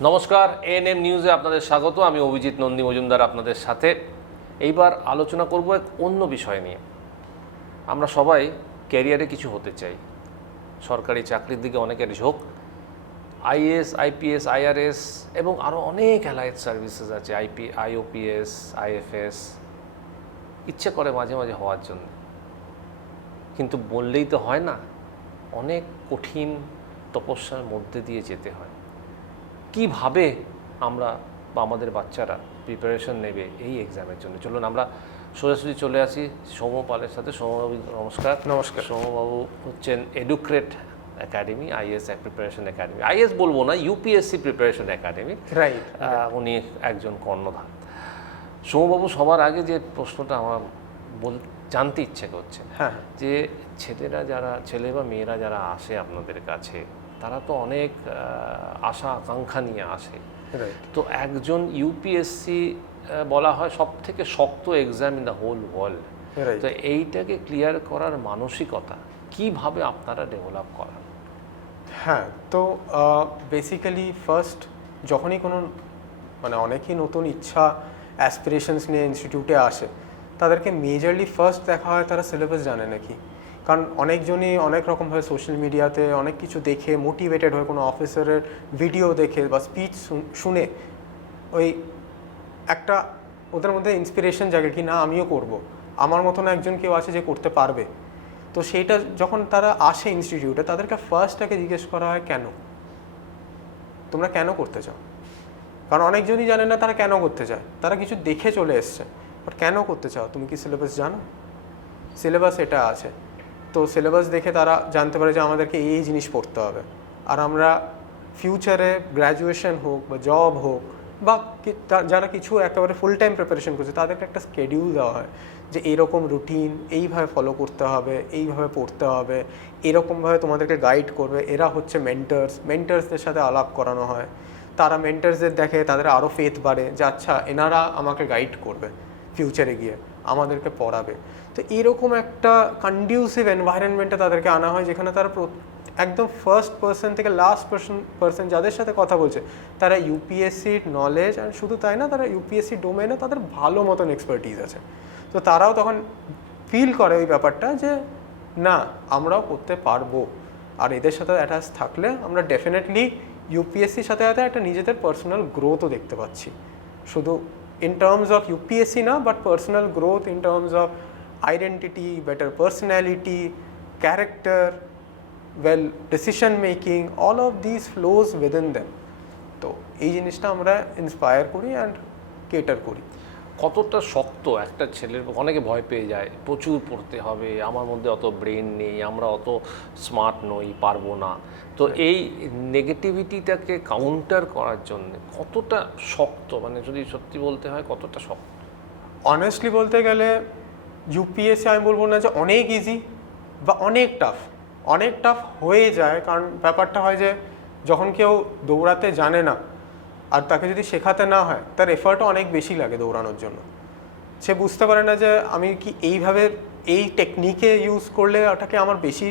নমস্কার এএনএম নিউজে আপনাদের স্বাগত। আমি অভিজিৎ নন্দী মজুমদার আপনাদের সাথে। এইবার আলোচনা করব এক অন্য বিষয় নিয়ে। আমরা সবাই ক্যারিয়ারে কিছু হতে চাই। সরকারি চাকরির দিকে অনেকের ঝোঁক। আইএস আইপিএস, আইআরএস এবং আরও অনেক অ্যালাইড সার্ভিসেস আছে। IP, IOPS, IFS. ইচ্ছে করে মাঝে মাঝে হওয়ার জন্য। কিন্তু বললেই তো হয় না, অনেক কঠিন তপস্যার মধ্যে দিয়ে যেতে হয়। কীভাবে আমরা বা আমাদের বাচ্চারা প্রিপারেশন নেবে এই এক্সামের জন্য? চলুন আমরা সোজাসুজি চলে আসি সৌম্যপালের সাথে। সৌম্যবাবু নমস্কার। নমস্কার। সৌম্যবাবু হচ্ছেন Educrat academy IAS preparation academy IAS বলব না ইউপিএসসি প্রিপারেশন একাডেমি রাইট উনি একজন কর্ণধার। সৌম্যবাবু সবার আগে যে প্রশ্নটা আমার বল জানতে ইচ্ছে করছে হ্যাঁ। যে ছেলেরা যারা ছেলে বা মেয়েরা যারা আসে আপনাদের কাছে তারা তো অনেক আশা আকাঙ্ক্ষা নিয়ে আসে। তো একজন ইউপিএসসি বলা হয় সব থেকে শক্ত exam in the whole world তো এইটাকে ক্লিয়ার করার মানসিকতা কীভাবে আপনারা ডেভেলপ করান? হ্যাঁ তো বেসিক্যালি ফার্স্ট যখনই কোনো মানে অনেকই নতুন ইচ্ছা অ্যাসপিরেশনস নিয়ে ইনস্টিটিউটে আসে তাদেরকে মেজরলি ফার্স্ট দেখা হয় তারা সিলেবাস জানে নাকি। কারণ অনেকজনই অনেক রকমভাবে সোশ্যাল মিডিয়াতে অনেক কিছু দেখে মোটিভেটেড হয়ে কোনো অফিসারের ভিডিও দেখে বা স্পিচ শুনে ওই একটা ওদের মধ্যে ইন্সপিরেশন জাগে কি না আমিও করব। আমার মতন একজন কেউ আছে যে করতে পারবে। তো সেইটা যখন তারা আসে ইনস্টিটিউটে তাদেরকে ফার্স্ট তাকে জিজ্ঞেস করা হয়, কেন? তোমরা কেন করতে চাও? কারণ অনেকজনই জানে না তারা কেন করতে চায়। তারা কিছু দেখে চলে এসছে। বাট কেন করতে চাও? তুমি কি সিলেবাস জানো? সিলেবাস এটা আছে। তো সিলেবাস দেখে তারা জানতে পারে যে আমাদেরকে এই জিনিস পড়তে হবে। আর আমরা ফিউচারে গ্র্যাজুয়েশন হোক বা জব হোক বা যারা কিছু একেবারে ফুল টাইম প্রিপারেশন করছে, তাদেরকে একটা স্কেডিউল দেওয়া হয় যে এরকম রুটিন এইভাবে ফলো করতে হবে, এইভাবে পড়তে হবে, এরকমভাবে তোমাদেরকে গাইড করবে। এরা হচ্ছে মেন্টার্স মেন্টার্সদের সাথে আলাপ করানো হয়। তারা মেন্টার্সদের দেখে তাদের আরও ফেথ বাড়ে যে আচ্ছা এনারা আমাকে গাইড করবে ফিউচারে গিয়ে। আমাদেরকে পড়াবে। তো এরকম একটা কন্ডিউসিভ এনভায়রনমেন্টে তাদেরকে আনা হয়, যেখানে তারা একদম ফার্স্ট পার্সন থেকে লাস্ট পার্সন পার্সন যাদের সাথে কথা বলছে, তারা ইউপিএসসির নলেজ আর শুধু তাই না, তারা ইউপিএসসি ডোমেনে তাদের ভালো মতন এক্সপার্টিস আছে। তো তারাও তখন ফিল করে ওই ব্যাপারটা যে, না, আমরাও করতে পারব। আর এদের সাথে অ্যাটাচ থাকলে আমরা ডেফিনেটলি ইউপিএসসির সাথে সাথে একটা নিজেদের পার্সোনাল গ্রোথও দেখতে পাচ্ছি। শুধু ইন টার্মস অফ ইউপিএসসি না but personal growth in terms of identity better personality character well decision making all of this flows within them তো এই জিনিসটা আমরা ইন্সপায়ার করি অ্যান্ড কেটার করি। কতটা শক্ত একটা ছেলের অনেকে ভয় পেয়ে যায়, প্রচুর পড়তে হবে, আমার মধ্যে অত ব্রেন নেই, আমরা অত স্মার্ট নই, পারব না। তো এই নেগেটিভিটিটাকে কাউন্টার করার জন্য কতটা শক্ত? মানে যদি সত্যি বলতে হয়, কতটা শক্ত? অনেস্টলি বলতে গেলে ইউপিএসসি আমি বলব না যে অনেক ইজি বা অনেক টাফ অনেক টাফ হয়ে যায়, কারণ ব্যাপারটা হয় যে, যখন কেউ দৌড়াতে জানে না আর তাকে যদি শেখাতে না হয়, তার এফার্টও অনেক বেশি লাগে দৌড়ানোর জন্য। সে বুঝতে পারে না যে, আমি কি এইভাবে এই টেকনিকে ইউজ করলে ওটাকে আমার বেশি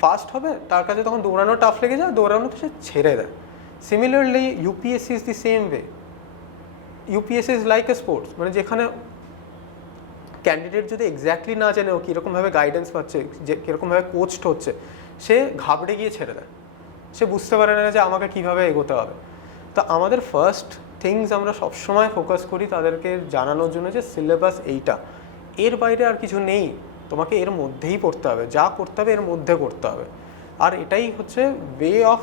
ফাস্ট হবে, তার কাছে তখন দৌড়ানো টাফ লেগে যায়, দৌড়ানো তো সে ছেড়ে দেয়। Similarly UPSC is the same way UPSC is like a sports মানে যেখানে ক্যান্ডিডেট যদি এক্স্যাক্টলি না জানে ও কীরকমভাবে গাইডেন্স পাচ্ছে, যে কীরকমভাবে কোচড হচ্ছে, সে ঘাবড়ে গিয়ে ছেড়ে দেয়। সে বুঝতে পারে না যে আমাকে কীভাবে এগোতে হবে। তো আমাদের ফার্স্ট থিংস আমরা সবসময় ফোকাস করি তাদেরকে জানানোর জন্য যে সিলেবাস এইটা। এর বাইরে আর কিছু নেই। তোমাকে এর মধ্যেই পড়তে হবে, যা করতে হবে এর মধ্যে করতে হবে। আর এটাই হচ্ছে way of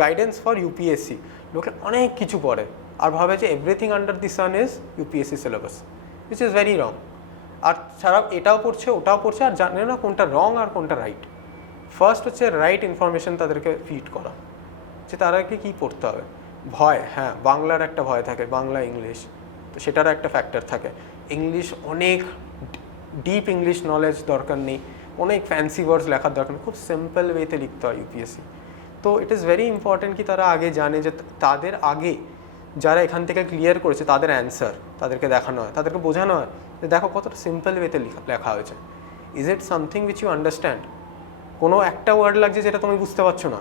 guidance for UPSC লোকে অনেক কিছু পড়ে আর ভাবে যে everything under the sun is UPSC syllabus which is very wrong আর ছাড়া এটাও পড়ছে, ওটাও পড়ছে, আর জানে না কোনটা রং আর কোনটা রাইট ফার্স্ট হচ্ছে রাইট ইনফরমেশন তাদেরকে ফিড করা, যে তাদেরকে কী পড়তে হবে। ভয় হ্যাঁ বাংলার একটা ভয় থাকে, বাংলা, ইংলিশ, তো সেটারও একটা ফ্যাক্টর থাকে। ইংলিশ অনেক ডিপ ইংলিশ নলেজ দরকার নেই, অনেক ফ্যান্সি ওয়ার্ডস লেখার দরকার নেই, খুব সিম্পল ওয়েতে লিখতে হয় ইউপিএসসি তো ইট ইজ ভেরি ইম্পর্টেন্ট কি তারা আগে জানে যে তাদের আগে যারা এখান থেকে ক্লিয়ার করেছে তাদের অ্যান্সার তাদেরকে দেখানো হয়, তাদেরকে বোঝানো হয় যে দেখো কতটা সিম্পল ওয়েতে লেখা হয়েছে। Is it something which you understand কোনো একটা ওয়ার্ড লাগছে যেটা তুমি বুঝতে পারছ না।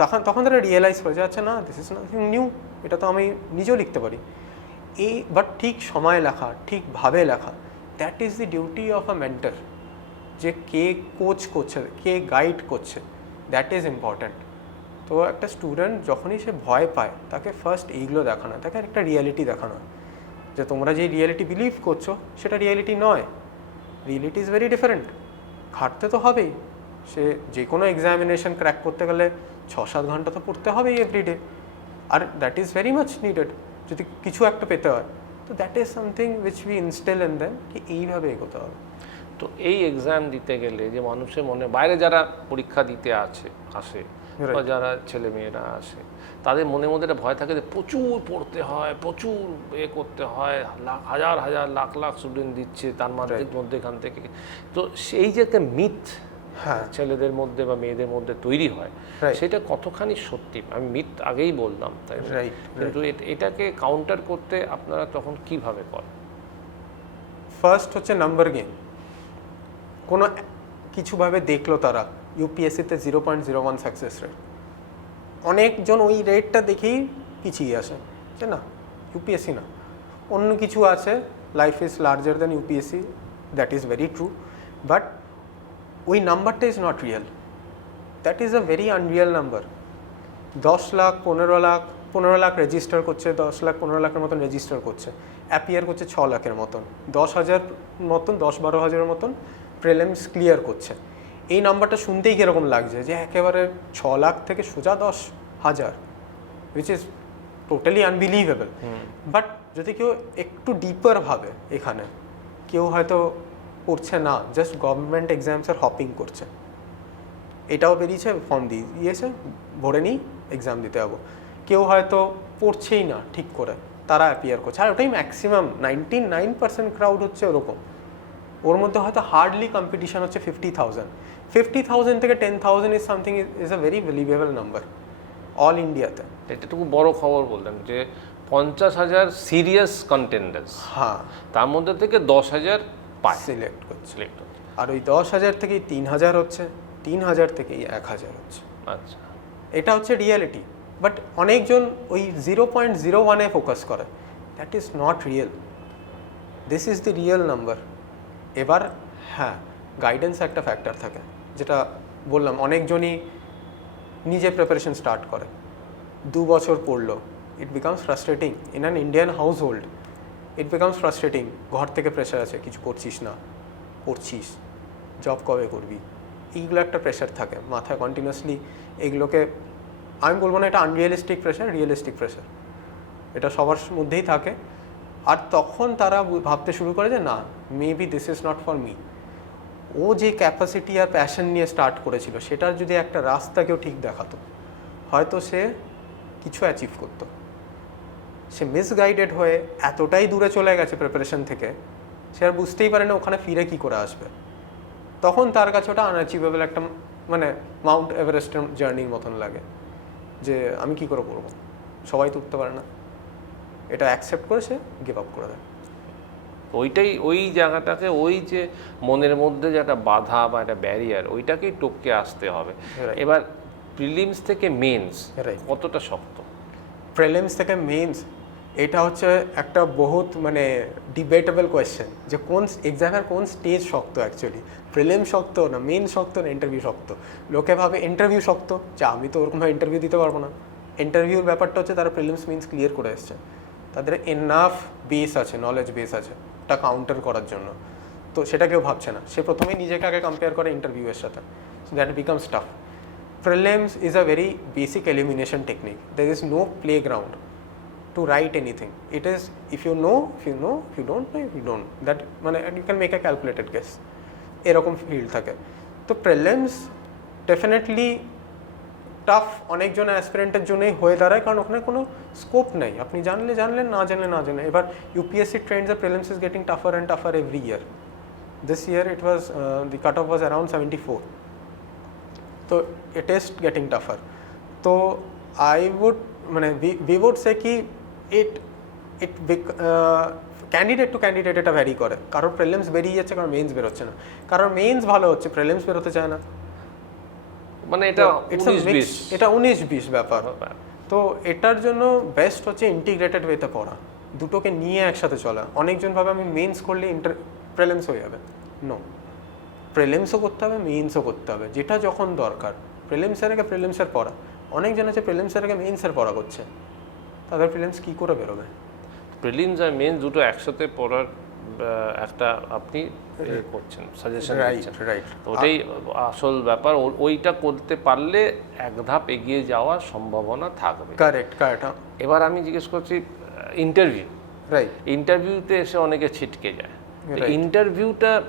তখন তখন তারা রিয়েলাইজ করে যে আচ্ছা না দিস ইজ নাথিং নিউ এটা তো আমি নিজেও লিখতে পারি। এই বাট ঠিক সময় লেখা ঠিকভাবে লেখা that is the duty of a mentor যে কে কোচ করছে, কে গাইড করছে দ্যাট ইজ ইম্পর্ট্যান্ট তো একটা স্টুডেন্ট যখনই সে ভয় পায়, তাকে ফার্স্ট এইগুলো দেখানো, তাকে একটা রিয়ালিটি দেখানো। যে তোমরা যে রিয়ালিটি বিলিভ করছ, সেটা রিয়ালিটি নয়। রিয়েলিটি ইজ ভেরি ডিফারেন্ট খাটতে তো হবেই। সে যে কোনো এক্সামিনেশন ক্র্যাক করতে গেলে ছ সাত ঘণ্টা তো পড়তে হবেই everyday R that is very much needed যদি কিছু একটা পেতে হয়। তো that is something which we install and then কি এইভাবে এগোতে হবে। তো এই এক্সাম দিতে গেলে যে মানুষের মনে বাইরে যারা পরীক্ষা দিতে আছে আসে বা যারা ছেলে মেয়েরা আসে তাদের মনে মধ্যে একটা ভয় থাকে যে প্রচুর পড়তে হয় প্রচুর এ করতে হয় লাখ হাজার হাজার লাখ লাখ স্টুডেন্ট দিচ্ছে তার মধ্যে Right. মধ্যেখান থেকে। তো সেই যে একটা মিথ ছেলেদের মধ্যে বা মেয়েদের মধ্যে তৈরি হয়. সেটা কতখানি সত্যি? আমি মিথ আগেই বললাম তাই? কিন্তু এটাকে কাউন্টার করতে আপনারা তখন কীভাবে করেন? ফার্স্ট হচ্ছে নাম্বার গেম কোনো কিছুভাবে দেখল তারা ইউপিএসসিতে zero point zero one success rate অনেকজন ওই রেটটা দেখেই পিছিয়ে আসে যে না? ইউপিএসসি না। অন্য কিছু আছে life is larger than UPSC that is very true but ওই নাম্বারটা is not real that is a very unreal number দশ লাখ পনেরো লাখ পনেরো লাখ রেজিস্টার করছে দশ লাখ পনেরো লাখের মতন রেজিস্টার করছে অ্যাপিয়ার করছে ছ লাখের মতন দশ হাজার মতন দশ বারো হাজারের মতন প্রেলেমস ক্লিয়ার করছে। এই নাম্বারটা শুনতেই কীরকম লাগছে যে একেবারে ছ লাখ থেকে সোজা দশ হাজার which is totally unbelievable but যদি কেউ একটু ডিপার ভাবে এখানে কেউ হয়তো পড়ছে না জাস্ট গভর্নমেন্ট এক্সামসের হপিং করছে। এটাও বেরিয়েছে ফর্ম দিয়ে দিয়েছে ভরে নিই এক্সাম দিতে যাব কেউ হয়তো পড়ছেই না ঠিক করে তারা অ্যাপিয়ার করছে। আর ওটাই maximum ninety nine percent crowd হচ্ছে ওরকম। ওর মধ্যে হয়তো হার্ডলি কম্পিটিশন হচ্ছে ফিফটি থাউজেন্ড ফিফটি থাউজেন্ড থেকে ten thousand is something is a very believable number all ইন্ডিয়াতে এটাটুকু বড় খবর বললেন যে পঞ্চাশ হাজার সিরিয়াস কন্টেন্ডার্স হ্যাঁ। তার মধ্যে থেকে দশ হাজার পায়। সিলেক্ট করছে। সিলেক্ট আর ওই দশ হাজার থেকেই তিন হাজার হচ্ছে তিন হাজার থেকেই এক হাজার হচ্ছে। আচ্ছা। এটা হচ্ছে রিয়েলিটি বাট অনেকজন ওই জিরো পয়েন্ট জিরো ওয়ানে ফোকাস করে। That is not real this is the real number এবার হ্যাঁ গাইডেন্স একটা ফ্যাক্টর থাকে যেটা বললাম অনেকজনই নিজে প্রিপারেশন স্টার্ট করে। দু বছর পড়ল it becomes frustrating in an Indian household it becomes frustrating ঘর থেকে প্রেশার আছে, কিছু করছিস না, করছিস জব কবে করবি? এইগুলো একটা প্রেশার থাকে মাথায় কন্টিনিউয়াসলি এগুলোকে, আমি বলব না এটা আনরিয়েলিস্টিক প্রেশার রিয়েলিস্টিক প্রেশার এটা সবার মধ্যেই থাকে। আর তখন তারা ভাবতে শুরু করে যে না maybe this is not for me ও যে ক্যাপাসিটি আর প্যাশন নিয়ে স্টার্ট করেছিল, সেটার যদি একটা রাস্তা কেউ ঠিক দেখাতো, হয়তো সে কিছু অ্যাচিভ করতো। সে মিসগাইডেড হয়ে এতটাই দূরে চলে গেছে প্রিপারেশন থেকে সে আর বুঝতেই পারে না ওখানে ফিরে কি করে আসবে। তখন তার কাছে ওটা আনঅ্যাচিভেবল একটা মানে মাউন্ট এভারেস্টের জার্নির মতন লাগে যে আমি কি করে করব? সবাই তো উঠতে পারে না। এটা অ্যাকসেপ্ট করে সে গিভ আপ করে দেয়। ওইটাই ওই জায়গাটাকে ওই যে মনের মধ্যে যে একটা বাধা বা একটা ব্যারিয়ার ওইটাকেই টপকে আসতে হবে। এবার প্রিলিমস থেকে মেন্স. কতটা শক্ত? প্রেলিমস থেকে মেন্স এটা হচ্ছে একটা বহুত মানে ডিবেটেবল কোয়েশ্চেন যে কোন এক্সামের কোন স্টেজ শক্ত অ্যাকচুয়ালি প্রিলিম শক্ত না মেন শক্ত না ইন্টারভিউ শক্ত? লোকে ভাবে ইন্টারভিউ শক্ত, যে আমি তো ওরকমভাবে ইন্টারভিউ দিতে পারব না। ইন্টারভিউর ব্যাপারটা হচ্ছে তারা প্রিলিমস মিন্স ক্লিয়ার করে এসছে। তাদের এনাফ বেস আছে নলেজ বেস আছে, ওটা কাউন্টার করার জন্য। তো সেটা কেউ ভাবছে না। সে প্রথমেই নিজেকে আগে কম্পেয়ার করে ইন্টারভিউয়ের সাথে। That becomes tough is a very basic elimination technique technique. Is no play playground. To write anything. It is, if you know, if you know, if you don't know if you don't. That মানে you can make a calculated guess. এরকম field থাকে। তো prelims definitely tough অনেকজন অ্যাসপিরেন্টের জন্যই হয়ে দাঁড়ায়, কারণ ওখানে কোনো স্কোপ নেই। আপনি জানলে জানলেন, না জানলে না জানলেন। এবার ইউপিএসসি ট্রেন্ডস এর prelims is getting tougher and tougher every year this year it was the cut off was around seventy four তো it is getting tougher তো আই উড মানে উই উড সে কি it it candidate to candidate এটা vary করে। কারোর prelims বেরিয়ে যাচ্ছে কারণ মেন্স বেরোচ্ছে না। কারণ মেন্স ভালো হচ্ছে প্রিলিমস বেরোতে চায় না। মানে এটা এটা উনিশ বিশ ব্যাপার। তো এটার জন্য বেস্ট হচ্ছে ইন্টিগ্রেটেড ওয়েতে পড়া। দুটোকে নিয়ে একসাথে চলা। অনেকজন ভাবে আমি মেন্স করলে ইন্টার প্রেলেমস হয়ে যাবে। নো প্রেলেমসও করতে হবে মেইনসও করতে হবে। যেটা যখন দরকার। প্রেলেমসের আগে প্রেলেমসের পড়া। অনেকজন আছে প্রেলেমসের আগে মেইনসের পড়া করছে। তাদের প্রিলিমস কী করে বেরোবে? প্রিলিমস আর মেন দুটো একসাথে পড়ার একটা আপনি করছেন সাজেশন রাইট রাইট ওটাই আসল ব্যাপার ওইটা করতে পারলে এক ধাপ এগিয়ে যাওয়ার সম্ভাবনা থাকবে। কারেক্ট কারেক্ট এবার আমি জিজ্ঞেস করছি ইন্টারভিউ রাইট ইন্টারভিউতে এসে অনেকে ছিটকে যায়। Right. ইন্টারভিউটার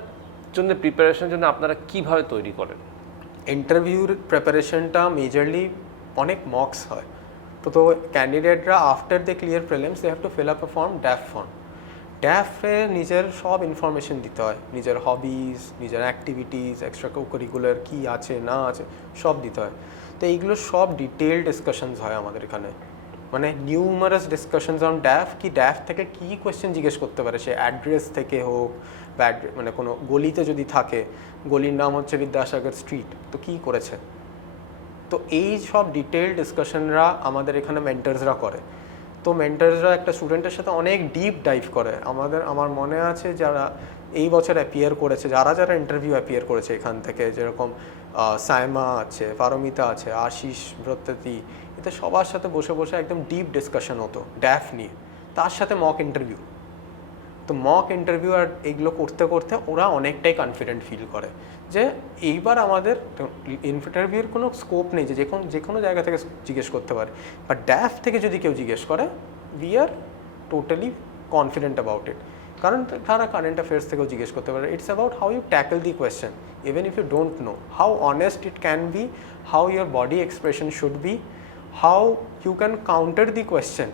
জন্য প্রিপারেশনের জন্য আপনারা কীভাবে তৈরি করেন? ইন্টারভিউর প্রিপারেশনটা মেজরলি অনেক মক্স হয়। তো তো ক্যান্ডিডেটরা after they clear prelims they have to fill up a form DAF form ড্যাফে নিজের সব ইনফরমেশন দিতে হয়। নিজের হবিজ নিজের অ্যাক্টিভিটিস এক্সট্রা কারিকুলার কী আছে, না আছে, সব দিতে হয়। তো এইগুলো সব ডিটেল ডিসকাশনস হয় আমাদের এখানে। মানে নিউমারাস ডিসকাশনস অন ড্যাফ কি ড্যাফ থেকে কী কোয়েশ্চেন জিজ্ঞেস করতে পারে? সে অ্যাড্রেস থেকে হোক বা মানে কোনো গলিতে যদি থাকে, গলির নাম হচ্ছে বিদ্যাসাগর স্ট্রিট তো কী করেছে? তো এই সব ডিটেল ডিসকাশনরা আমাদের এখানে মেন্টার্সরা করে। তো মেন্টার্সরা একটা স্টুডেন্টের সাথে অনেক ডিপ ডাইভ করে। আমাদের, আমার মনে আছে যারা এই বছর অ্যাপিয়ার করেছে, যারা যারা ইন্টারভিউ অ্যাপিয়ার করেছে এখান থেকে, যেরকম সায়মা আছে, পারমিতা আছে, আশিস ব্রত্যতি এতে সবার সাথে বসে বসে একদম ডিপ ডিসকাশন হতো ড্যাফ নিয়ে। তার সাথে মক ইন্টারভিউ তো মক ইন্টারভিউ আর এগুলো করতে করতে ওরা অনেকটাই কনফিডেন্ট ফিল করে যে এইবার আমাদের ইন্টারভিউর কোনো স্কোপ নেই যে কোনো যে কোনো জায়গা থেকে জিজ্ঞেস করতে পারে। বাট ড্যাফ থেকে যদি কেউ জিজ্ঞেস করে we are totally confident about it কারণ তারা কারেন্ট অ্যাফেয়ার্স থেকেও জিজ্ঞেস করতে পারে। It's about how you tackle the question even if you don't know how honest it can be how your body expression should be how you can counter the question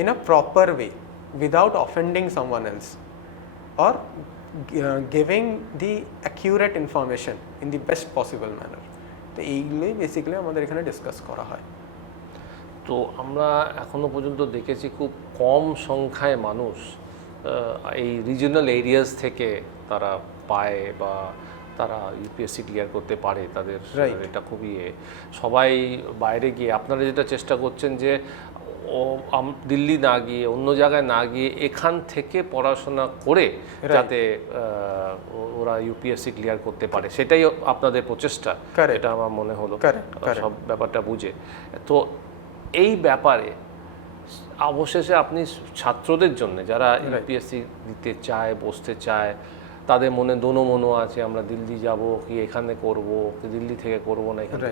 in a proper way. Without offending someone else or uh, giving the accurate information in the best possible manner তো এইগুলোই basically আমাদের এখানে discuss করা হয় তো আমরা এখনও পর্যন্ত দেখেছি খুব কম সংখ্যায় মানুষ এই রিজনাল এরিয়াস থেকে তারা পায় বা তারা ইউপিএসসি ক্লিয়ার করতে পারে তাদের. এটা খুবই। সবাই বাইরে গিয়ে আপনারা যেটা চেষ্টা করছেন যে দিল্লি না গিয়ে অন্য জায়গায় না গিয়ে এখান থেকে পড়াশোনা করে যাতে ওরা ইউপিএসসি ক্লিয়ার করতে পারে। সেটাই আপনাদের প্রচেষ্টা. এটা আমার মনে হলো. সব ব্যাপারটা বুঝে। তো এই ব্যাপারে অবশেষে আপনি ছাত্রদের জন্য যারা ইউপিএসসি দিতে চায় বসতে চায় তাদের মনে দোনো মনো আছে আমরা দিল্লি যাব কি এখানে করব কি দিল্লি থেকে করব না এখানে.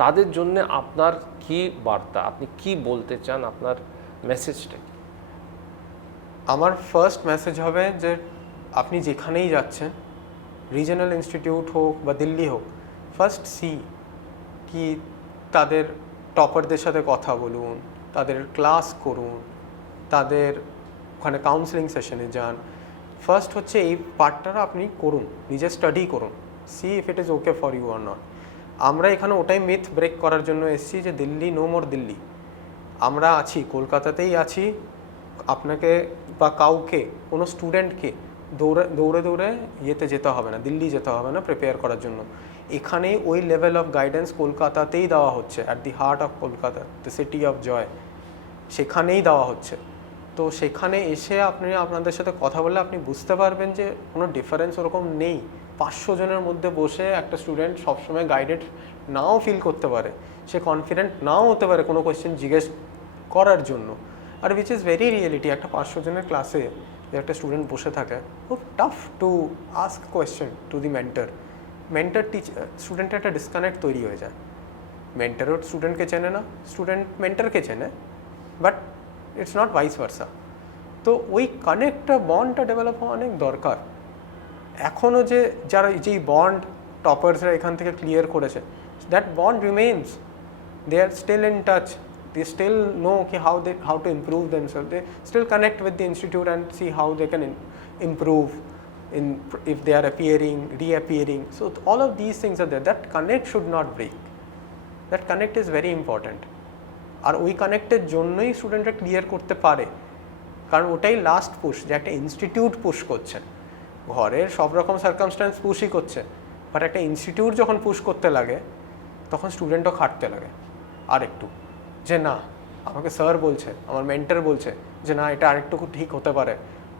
তাদের জন্য আপনার কি বার্তা? আপনি কি বলতে চান? আপনার মেসেজটা কি? আমার ফার্স্ট মেসেজ হবে যে, আপনি যেখানেই যাচ্ছেন রিজনাল ইনস্টিটিউট হোক বা দিল্লি হোক ফার্স্ট সি কি তাদের টপারদের সাথে কথা বলুন, তাদের ক্লাস করুন, তাদের ওখানে কাউন্সেলিং সেশনে যান। ফার্স্ট হচ্ছে এই পার্টটা আপনি করুন নিজে স্টাডি করুন see if it is okay for you or not আমরা এখানে ওটাই মিথ ব্রেক করার জন্য এসেছি যে দিল্লি নো মোর দিল্লি। আমরা আছি, কলকাতাতেই আছি। আপনাকে বা কাউকে, কোনো স্টুডেন্টকে দৌড়ে দৌড়ে দৌড়ে ইয়েতে যেতে হবে না, দিল্লি যেতে হবে না প্রিপেয়ার করার জন্য। এখানেই ওই লেভেল অফ গাইডেন্স কলকাতাতেই দেওয়া হচ্ছে at the heart of Kolkata the city of joy সেখানেই দেওয়া হচ্ছে। তো সেখানে এসে আপনি, আপনাদের সাথে কথা বললে আপনি বুঝতে পারবেন যে কোনো ডিফারেন্স ওরকম নেই। পাঁচশো জনের মধ্যে বসে একটা স্টুডেন্ট সবসময় গাইডেড নাও ফিল করতে পারে। সে কনফিডেন্ট নাও হতে পারে কোনো কোয়েশ্চেন জিজ্ঞেস করার জন্য। আর উইচ ইজ ভেরি রিয়েলিটি একটা পাঁচশো জনের ক্লাসে যে একটা স্টুডেন্ট বসে থাকে খুব tough to ask question to the mentor mentor teacher স্টুডেন্টের একটা ডিসকানেক্ট তৈরি হয়ে যায়। মেন্টারও স্টুডেন্টকে চেনে না স্টুডেন্ট মেন্টারকে চেনে but it's not vice versa তো ওই কানেক্টটা বন্ডটা ডেভেলপ হওয়া অনেক দরকার। এখনও যে যারা যেই বন্ড টপার্সরা এখান থেকে ক্লিয়ার করেছে that bond remains they are still in touch they still know কি how they how to improve themselves they still connect with the institute and see how they can improve in, if they are appearing, reappearing. So all of these things are there. That connect should not break. That connect is very important আর ওই কানেক্টের জন্যই স্টুডেন্টরা clear করতে পারে। কারণ ওটাই last push যে একটা ইনস্টিটিউট পুশ করছে ঘরের সব রকম সার্কামস্ট্যান্স পুশই করছে। বাট একটা ইনস্টিটিউট যখন পুশ করতে লাগে, তখন স্টুডেন্টও খাটতে লাগে। আর একটু। যে না, আমাকে স্যার বলছে, আমার মেন্টার বলছে যে না, এটা আরেকটু ঠিক হতে পারে।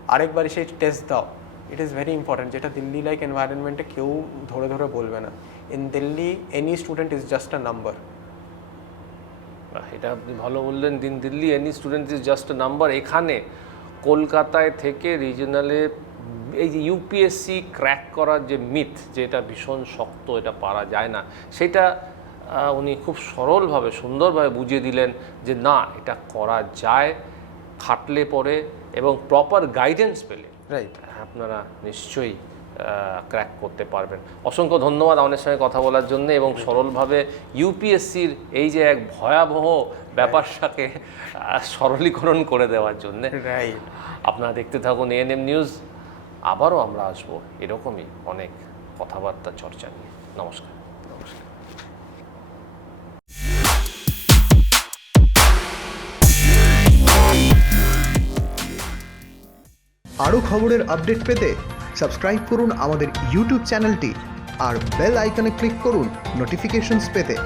আরেকবারই সেই টেস্ট দাও। ইট ইজ ভেরি ইম্পর্টেন্ট যেটা দিল্লি লাইক এনভায়রনমেন্টে কেউ ধরে ধরে বলবে না। In Delhi any student is just a number এটা আপনি ভালো বললেন। দিন Delhi any student is just number এখানে কলকাতায় থেকে রিজনালে এই যে ইউপিএসসি ক্র্যাক করার যে মিথ যে এটা ভীষণ শক্ত এটা পারা যায় না সেটা উনি খুব সরলভাবে সুন্দরভাবে বুঝিয়ে দিলেন যে না এটা করা যায় খাটলে পরে এবং প্রপার গাইডেন্স পেলে রাইট আপনারা নিশ্চয়ই ক্র্যাক করতে পারবেন। অসংখ্য ধন্যবাদ আমাদের সঙ্গে কথা বলার জন্য এবং সরলভাবে ইউপিএসসির এই যে এক ভয়াবহ ব্যাপারটাকে সরলীকরণ করে দেওয়ার জন্য। রাইট আপনারা দেখতে থাকুন এএনএম নিউজ আবারও আমরা আসব এরকমই অনেক কথাবার্তা চর্চা নিয়ে। নমস্কার। নমস্কার। আরও খবরের আপডেট পেতে সাবস্ক্রাইব করুন আমাদের ইউটিউব চ্যানেলটি আর বেল আইকনে ক্লিক করুন নোটিফিকেশনস পেতে।